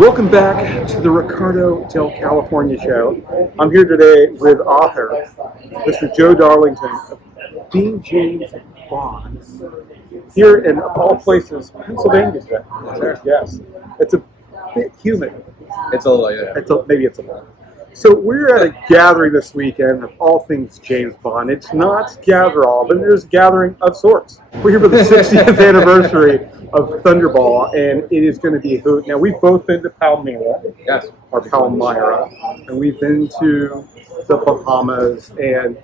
Welcome back to the Ricardo Del California show. I'm here today with author, Mr. Joe Darlington, of Being James Bond, here in, of all places, Pennsylvania today. Yes. It's a bit humid. It's a little, yeah. Maybe it's a lot. So we're at a gathering this weekend of all things James Bond. It's not Gather All, but there's a gathering of sorts. We're here for the 60th anniversary of Thunderball, and it is going to be a hoot. Now, we've both been to Palmyra, Yes. or Palmyra, and we've been to the Bahamas, and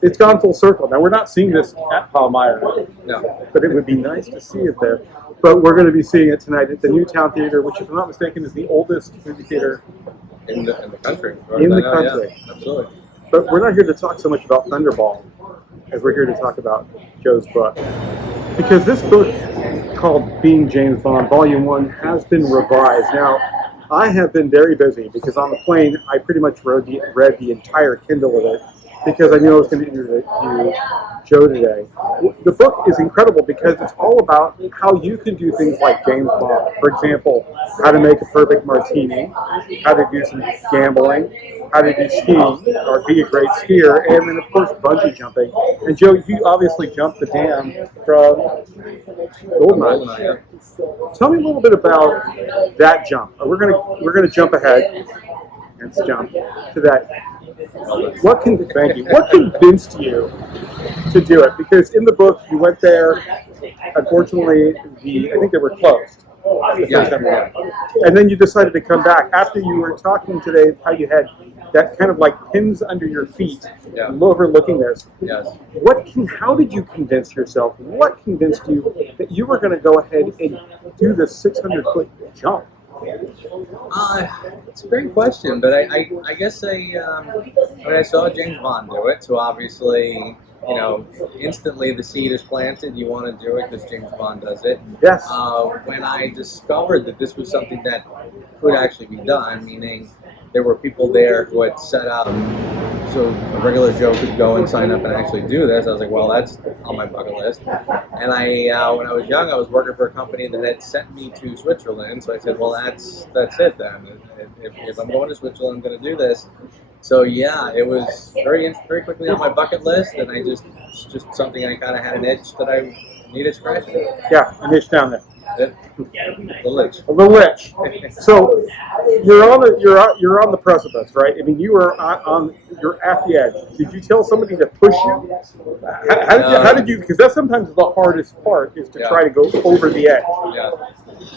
it's gone full circle. Now, we're not seeing this at Palmyra, No. but it would be nice to see it there. But we're going to be seeing it tonight at the Newtown Theater, which, if I'm not mistaken, is the oldest movie theater In the country. in the country. Yeah, absolutely. But we're not here to talk so much about Thunderball as we're here to talk about Joe's book. Because this book, called Being James Bond, Volume 1, has been revised. Now, I have been very busy because on the plane, I pretty much read the entire Kindle of it because I knew I was going to interview Joe today. The book is incredible because it's all about how you can do things like James Bond. For example, how to make a perfect martini, how to do some gambling, how to do skiing or be a great skier, and then of course bungee jumping. And Joe, you obviously jumped the dam from Goldeneye. Yeah. Tell me a little bit about that jump. We're gonna jump ahead. Let's jump to that. What convinced you to do it? Because in the book you went there. Unfortunately, I think they were closed. The first time around. And then you decided to come back after you were talking today how you had that kind of like pins under your feet, overlooking this. Yes. How did you convince yourself? What convinced you that you were going to go ahead and do this 600-foot jump? It's a great question, but I guess when I saw James Bond do it, so obviously, instantly the seed is planted. You want to do it because James Bond does it. Yes. When I discovered that this was something that could actually be done, meaning there were people there who had set up so a regular Joe could go and sign up and actually do this. I was like, well, that's on my bucket list. And when I was young, I was working for a company that had sent me to Switzerland. So I said, well, that's it then. If I'm going to Switzerland, I'm going to do this. So yeah, it was very quickly on my bucket list, and it's just something I kind of had an itch that I needed scratching. Yeah, an itch down there. The lich. The lich. So you're on the precipice, right? I mean, you're at the edge. Did you tell somebody to push you? How did you? Because that's sometimes the hardest part is to try to go over the edge. Yeah.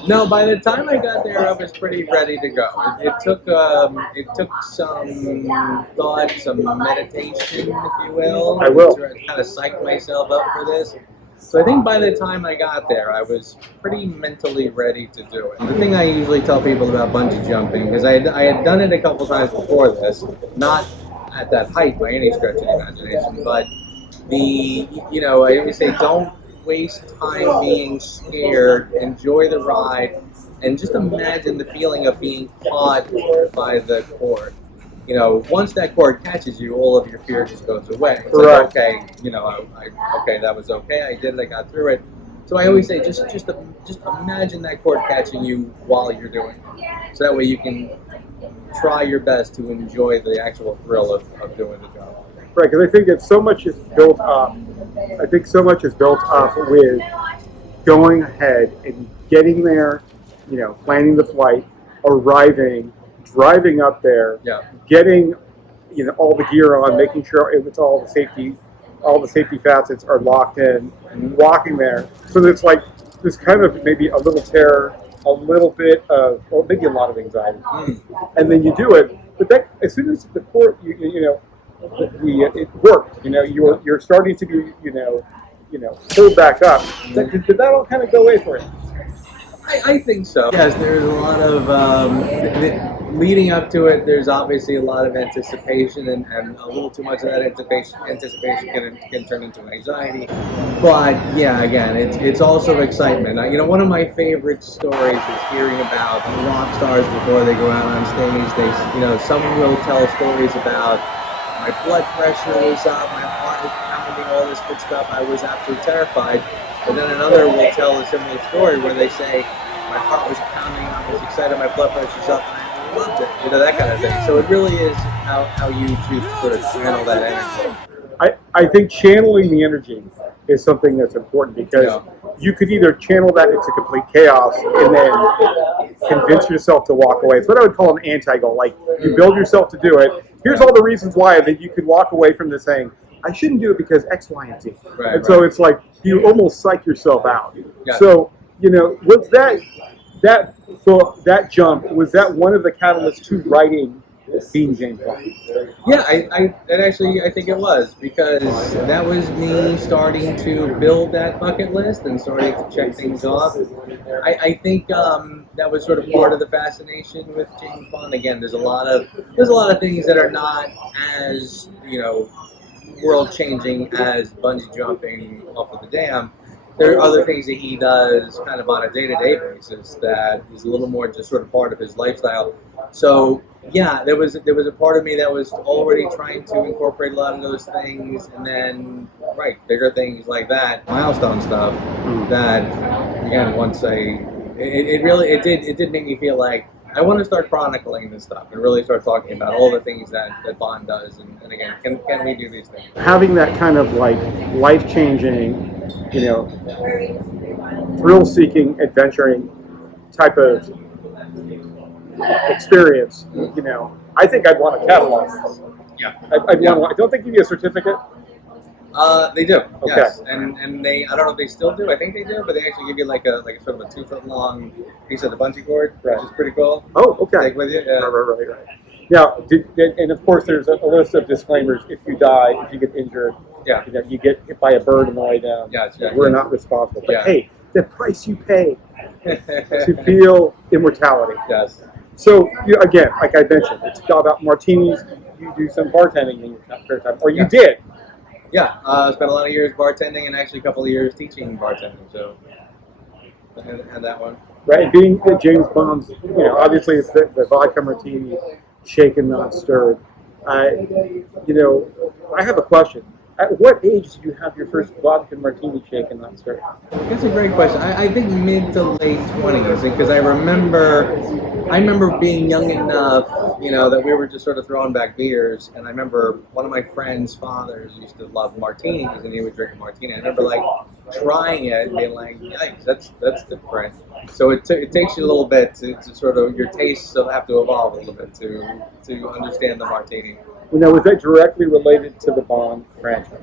No, by the time I got there, I was pretty ready to go. It took some thought, some meditation, if you will. I will. To kind of psych myself up for this. So I think by the time I got there, I was pretty mentally ready to do it. The thing I usually tell people about bungee jumping, because I had done it a couple times before this, not at that height by any stretch of the imagination, but I always say don't waste time being scared, enjoy the ride, and just imagine the feeling of being caught by the cord. Once that cord catches you, all of your fear just goes away. It's like, okay, okay, that was okay. I did it. I got through it. So I always say, just imagine that cord catching you while you're doing it. So that way you can try your best to enjoy the actual thrill of doing the job. Right, because I think that so much is built up. I think so much is built up with going ahead and getting there, planning the flight, arriving, driving up there, getting all the gear on, making sure it's all the safety facets are locked in, and walking there. So it's like this kind of maybe a little terror, a little bit of, or maybe a lot of anxiety, and then you do it. But that as soon as the core, it worked. You're starting to be pulled back up. Did that all kind of go away for you? I think so. Yes, there's a lot of leading up to it. There's obviously a lot of anticipation, and a little too much of that anticipation can turn into anxiety. But yeah, again, it's also excitement. One of my favorite stories is hearing about rock stars before they go out on stage. Someone will tell stories about my blood pressure was up, my heart was pounding, all this good stuff. I was absolutely terrified. But then another will tell a similar story where they say, my heart was pounding, I was excited, my blood pressure's up, and I loved it, you know, that kind of thing. So it really is how you choose to sort of channel that energy. I think channeling the energy is something that's important because you could either channel that into complete chaos and then convince yourself to walk away. It's what I would call an anti-goal. Like, you build yourself to do it. Here's all the reasons why, that you could walk away from this saying, I shouldn't do it because X, Y, and Z. Right, and so it's like you almost psych yourself out. Yeah. So, you know, was that jump, was that one of the catalysts to writing Being James Bond? Yeah, I think it was, because that was me starting to build that bucket list and starting to check things off. I think that was sort of part of the fascination with James Bond. Again, there's a lot of things that are not as, you know, world changing as bungee jumping off of the dam. There are other things that he does kind of on a day-to-day basis that is a little more just sort of part of his lifestyle. So yeah, there was a part of me that was already trying to incorporate a lot of those things, and then bigger things like that, milestone stuff. That again, once it did make me feel like I want to start chronicling this stuff and really start talking about all the things that Bond does, and again, can we do these things? Having that kind of like life-changing, you know, thrill-seeking, adventuring type of experience, you know, I think I'd want a catalog. Yeah. I'd want. Don't they give you a certificate? They do. Okay. Yes, and they, I don't know if they still do. I think they do, but they actually give you like a sort of a 2-foot long piece of the bungee cord, which is pretty cool. Oh, okay. Take with you. Yeah. Right. Now, and of course, there's a list of disclaimers. If you die, if you get injured, you know, you get hit by a bird on the way down. Yeah, exactly. We're not responsible. But hey, the price you pay to feel immortality. Yes. So again, like I mentioned, it's all about martinis. You do some bartending in your spare time, or you did. Yeah, spent a lot of years bartending and actually a couple of years teaching bartending. So I had that one. Right, and being James Bond's, you know, obviously it's the vodka martini, shaken not stirred. You know, I have a question. At what age did you have your first vodka martini shaken not stirred? That's a great question. I think mid to late 20s, because I remember being young enough, you know, that we were just sort of throwing back beers, and I remember one of my friend's fathers used to love martinis, and he would drink a martini. I remember like trying it and being like, yikes, that's different. So it takes you a little bit to sort of, your tastes still have to evolve a little bit to understand the martini. You know, was that directly related to the Bond franchise?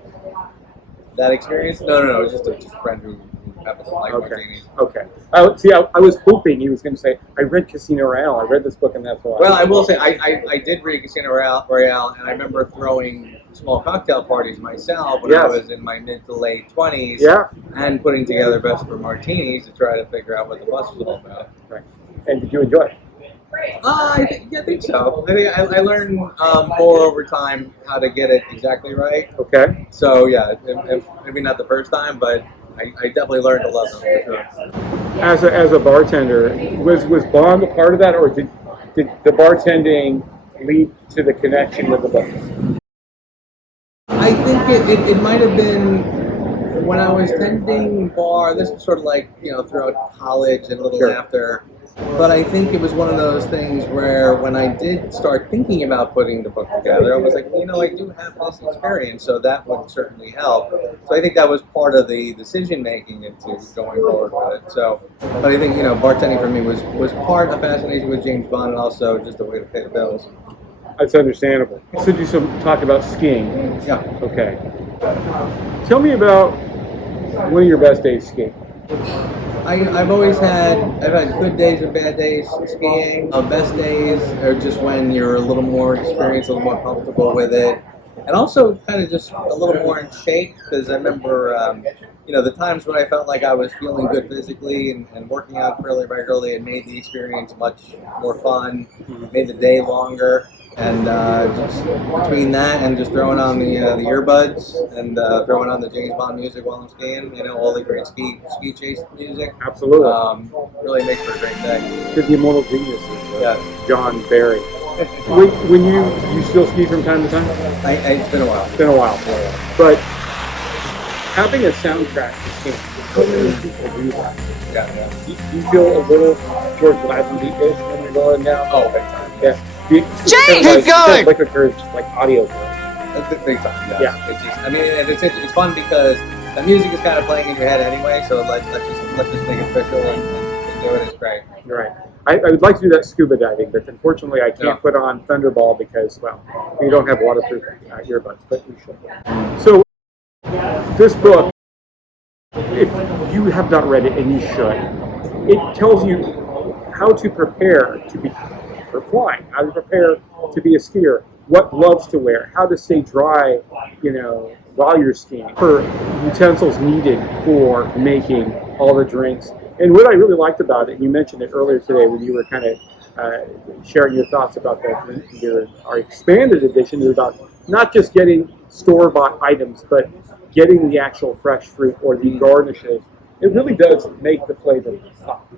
That experience? No. It was just a friend who happened to like martinis. Okay. I was hoping he was going to say, I read Casino Royale. I read this book, and that's why. Well, I will say, I did read Casino Royale, and I remember throwing small cocktail parties myself when I was in my mid to late 20s. Yeah. And putting together Vesper martinis to try to figure out what the fuss was all about. Right. And did you enjoy it? I think so. I learned more over time how to get it exactly right. Okay. So yeah, maybe not the first time, but I definitely learned to love them for sure. As a bartender, was Bond a part of that, or did the bartending lead to the connection with the book? I think it might have been when I was tending bar. This was sort of like, you know, throughout college and a little after. But I think it was one of those things where when I did start thinking about putting the book together, I was like, you know, I do have this experience, so that would certainly help. So I think that was part of the decision making into going forward with it. So, but I think, you know, bartending for me was part of fascination with James Bond, and also just a way to pay the bills. That's understandable. So you talk about skiing. Yeah. Okay. Tell me about one of your best days skiing. I've had good days and bad days skiing. Best days are just when you're a little more experienced, a little more comfortable with it, and also kind of just a little more in shape. Because I remember, you know, the times when I felt like I was feeling good physically and working out fairly regularly, and made the experience much more fun, made the day longer. And just between that and just throwing on the earbuds and throwing on the James Bond music while I'm skiing, you know, all the great ski chase music. Absolutely. Really makes for a great day. To the immortal geniuses, John Barry. When you still ski from time to time? It's been a while. It's been a while. But having a soundtrack is king. So many people do that. Yeah. Do you feel a little George Lazenby-ish when you're going now? Oh, big time. Yeah. Jay, keep going! Liquor Curve is just like audio. Big time. Yeah. It's just, I mean, and it's fun because the music is kind of playing in your head anyway. So let's just make it official and do it. It's great. You're right. I would like to do that scuba diving, but unfortunately I can't put on Thunderball because, well, we don't have waterproof earbuds, but we should. So, this book, if you have not read it, and you should, it tells you how to prepare for flying, how to prepare to be a skier, what gloves to wear, how to stay dry, while you're skiing, for utensils needed for making all the drinks. And what I really liked about it, and you mentioned it earlier today when you were kind of sharing your thoughts about our expanded edition, is about not just getting store-bought items, but getting the actual fresh fruit or the garnishes. It really does make the flavor pop.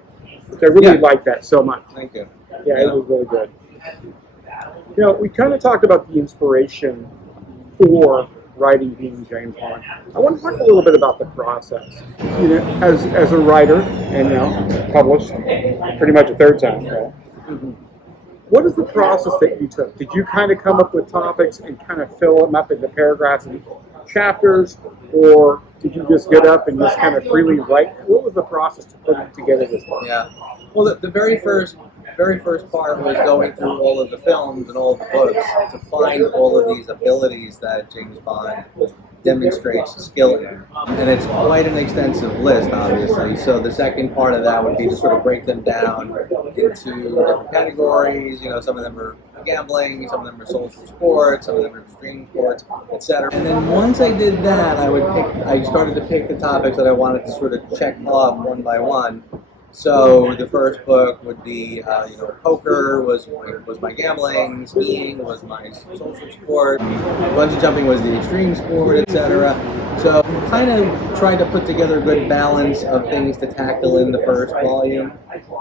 I really like that so much. Thank you. Yeah, it was really good. We kind of talked about the inspiration for writing being James Bond. I want to talk a little bit about the process. As a writer, and now published pretty much a third time, right? What is the process that you took? Did you kind of come up with topics and kind of fill them up into paragraphs and chapters, or did you just get up and just kind of freely write? What was the process to put together this book? Yeah. Well, the very first part was going through all of the films and all of the books to find all of these abilities that James Bond demonstrates skill in. And it's quite an extensive list, obviously. So the second part of that would be to sort of break them down into different categories. Some of them are gambling, some of them are social sports, some of them are extreme sports, etc. And then once I did that, I started to pick the topics that I wanted to sort of check off one by one. So the first book would be, poker was my gambling, skiing was my social sport, bungee jumping was the extreme sport, etc. So kind of tried to put together a good balance of things to tackle in the first volume.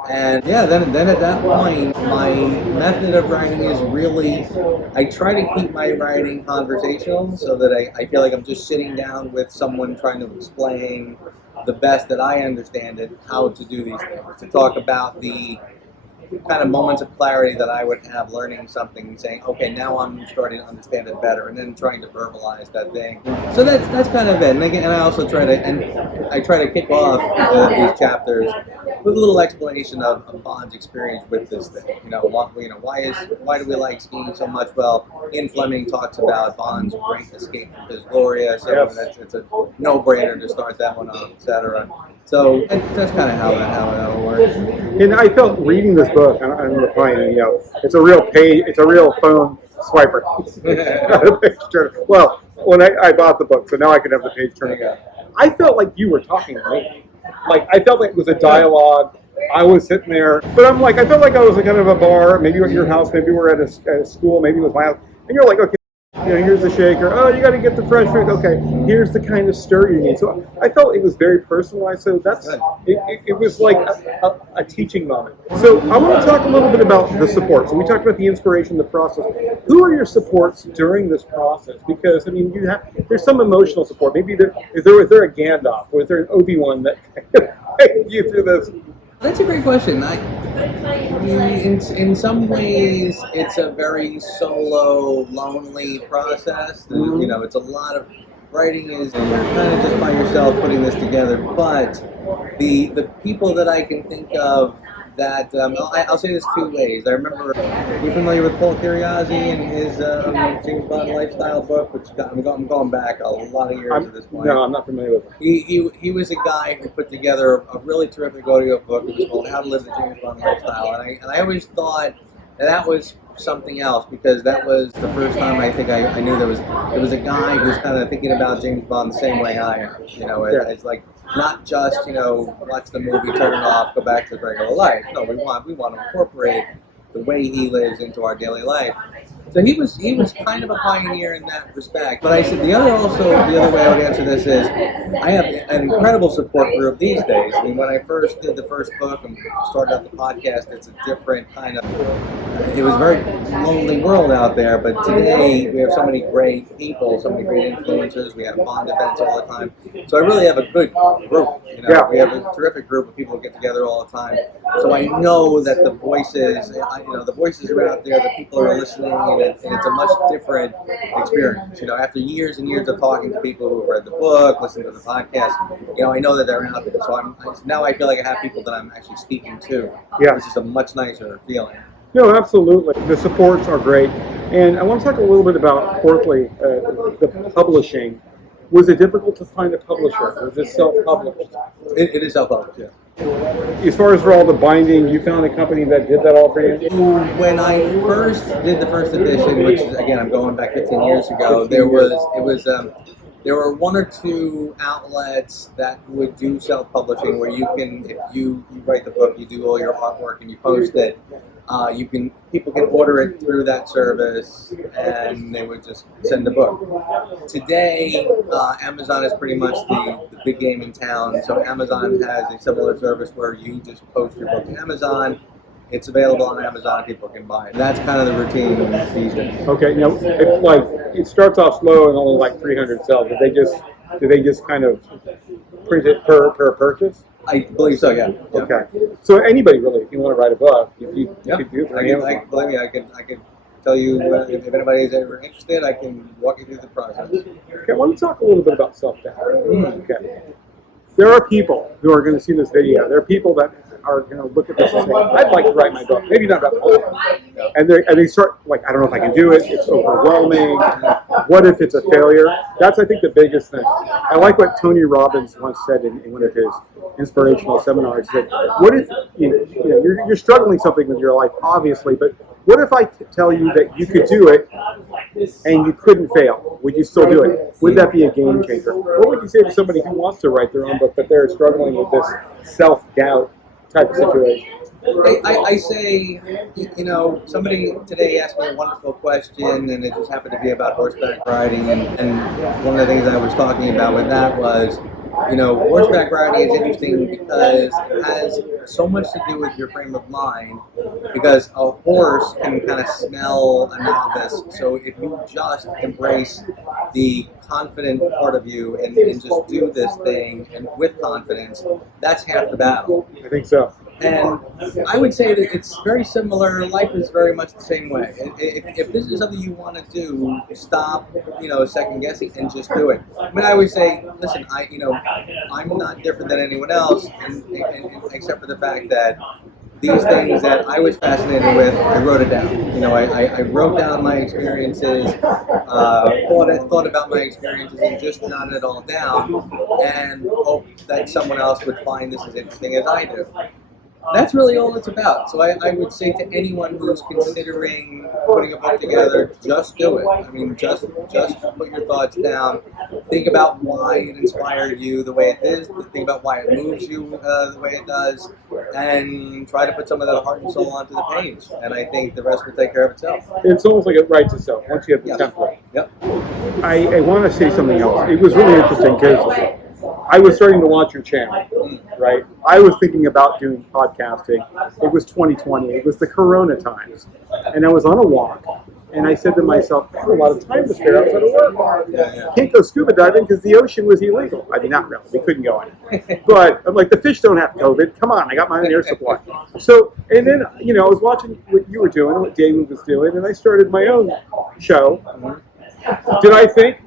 And yeah, then at that point, my method of writing is really, I try to keep my writing conversational so that I feel like I'm just sitting down with someone trying to explain the best that I understand it, how to do these things, to talk about the kind of moments of clarity that I would have learning something and saying, okay, now I'm starting to understand it better, and then trying to verbalize that thing. So that's kind of it. And I also try to kick off these chapters with a little explanation of Bond's experience with this thing. Why do we like skiing so much? Well, Ian Fleming talks about Bond's great escape from his Gloria, so it's a no-brainer to start that one off, etc. So that's kind of how it works. And I felt reading this book, I'm replying, it's a real page, it's a real phone swiper. Well, when I bought the book, so now I can have the page turning. I felt like you were talking to me. Like, I felt like it was a dialogue. I was sitting there, but I felt like I was at kind of a bar, maybe at your house, maybe we're at a school, maybe it was my house, and you're like, okay, here's the shaker. Oh, you got to get the fresh fruit. Okay, here's the kind of stir you need. So I felt it was very personalized. So it was like a teaching moment. So I want to talk a little bit about the support. So we talked about the inspiration, the process. Who are your supports during this process? Because there's some emotional support. Maybe is there a Gandalf? Was there an Obi-Wan that guided you through this? That's a great question. In some ways, it's a very solo, lonely process. Mm-hmm. It's a lot of writing you're kind of just by yourself putting this together. But the people that I can think of that I'll say this two ways. I remember, you're familiar with Paul Curiozzi and his James Bond lifestyle book, which I'm going back a lot of years at this point. No, I'm not familiar with it. He was a guy who put together a really terrific audio book. It was called How to Live the James Bond Lifestyle, and I always thought that was something else, because that was the first time I think I knew there was a guy who's kind of thinking about James Bond the same way I am. It's like not just watch the movie, turn it off, go back to regular life. No, we want to incorporate the way he lives into our daily life. So he was kind of a pioneer in that respect. But I said the other way I would answer this is I have an incredible support group these days. I mean, when I first did the first book and started out the podcast, it's a different kind of. It was a very lonely world out there, but today we have so many great people, so many great influencers. We have bond events all the time. So I really have a good group. You know, Yeah. we have a terrific group of people who get together all the time. So I know that the voices, the voices are out there, the people are listening, and it's a much different experience. You know, after years and years of talking to people who have read the book, listened to the podcast, I know that they're out there. So now I feel like I have people that I'm actually speaking to. Yeah. Which is a much nicer feeling. No, absolutely. The supports are great. And I want to talk a little bit about, fourthly, the publishing. Was it difficult to find a publisher? Was it self-published? It is self-published, yeah. As far as for all the binding, you found a company that did that all for you? When I first did the first edition, which is, again, I'm going back 15 years ago, there were one or two outlets that would do self-publishing where you can, if you write the book, you do all your artwork and you post it, people can order it through that service and they would just send the book. Today, Amazon is pretty much the big game in town. So Amazon has a similar service where you just post your book to Amazon. It's available on Amazon. People can buy it. That's kind of the routine these days. Okay, it's like it starts off slow and only like 300 sells. Do they just kind of print it per purchase? I believe so. Yeah. Okay. So anybody really, if you want to write a book, you could do it for Amazon. Believe me, I can tell you if anybody is ever interested. I can walk you through the process. Okay, I want to talk a little bit about self-doubt. Okay. There are people who are going to see this video. There are people that are going to look at this and say, I'd like to write my book. Maybe not about the whole book. And they start like, I don't know if I can do it. It's overwhelming. What if it's a failure? That's, I think, the biggest thing. I like what Tony Robbins once said in one of his inspirational seminars. He said, what if you're struggling something with your life, obviously, but what if I tell you that you could do it and you couldn't fail? Would you still do it? Would that be a game changer? What would you say to somebody who wants to write their own book, but they're struggling with this self-doubt type of situation? I say, somebody today asked me a wonderful question, and it just happened to be about horseback riding, and one of the things I was talking about with that was, horseback riding is interesting because it has so much to do with your frame of mind, because a horse can kind of smell a novice. So if you just embrace the confident part of you and just do this thing and with confidence, that's half the battle. I think so. And I would say that it's very similar. Life is very much the same way. If this is something you want to do, stop, second guessing and just do it. I mean, I always say, listen, I'm not different than anyone else, and except for the fact that these things that I was fascinated with, I wrote it down. I wrote down my experiences, thought about my experiences, and just jotted it all down, and hope that someone else would find this as interesting as I do. That's really all it's about. So I would say to anyone who's considering putting a book together, just do it. I mean, just put your thoughts down. Think about why it inspired you the way it is. Think about why it moves you the way it does. And try to put some of that heart and soul onto the page. And I think the rest will take care of itself. It's almost like it writes itself once you have the template. Yep. I want to say something else. It was really interesting because I was starting to watch your channel, right? I was thinking about doing podcasting. It was 2020. It was the Corona times. And I was on a walk, and I said to myself, I have a lot of time to spare outside of work. Can't go scuba diving because the ocean was illegal. I mean, not really. We couldn't go in. But I'm like, the fish don't have COVID. Come on, I got my own air supply. So, and then, I was watching what you were doing, what David was doing, and I started my own show. Did I think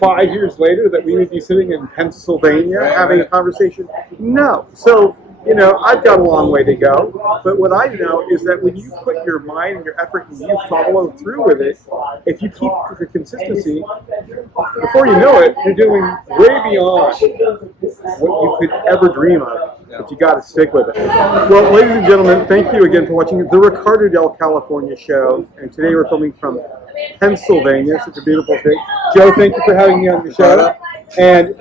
5 years later that we would be sitting in Pennsylvania having a conversation? No. So, I've got a long way to go. But what I know is that when you put your mind and your effort and you follow through with it, if you keep the consistency, before you know it, you're doing way beyond what you could ever dream of. But you got to stick with it. Well, ladies and gentlemen, thank you again for watching the Ricardo del California show. And today we're filming from Pennsylvania, such a beautiful state. Joe, thank you for having me on the show. And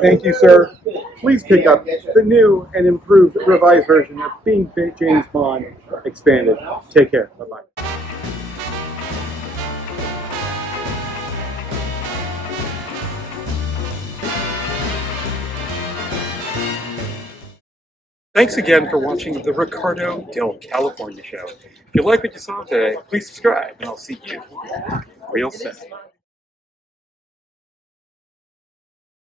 thank you, sir. Please pick up the new and improved revised version of Being James Bond Expanded. Take care. Bye-bye. Thanks again for watching the Ricardo del California Show. If you like what you saw today, please subscribe, and I'll see you real soon.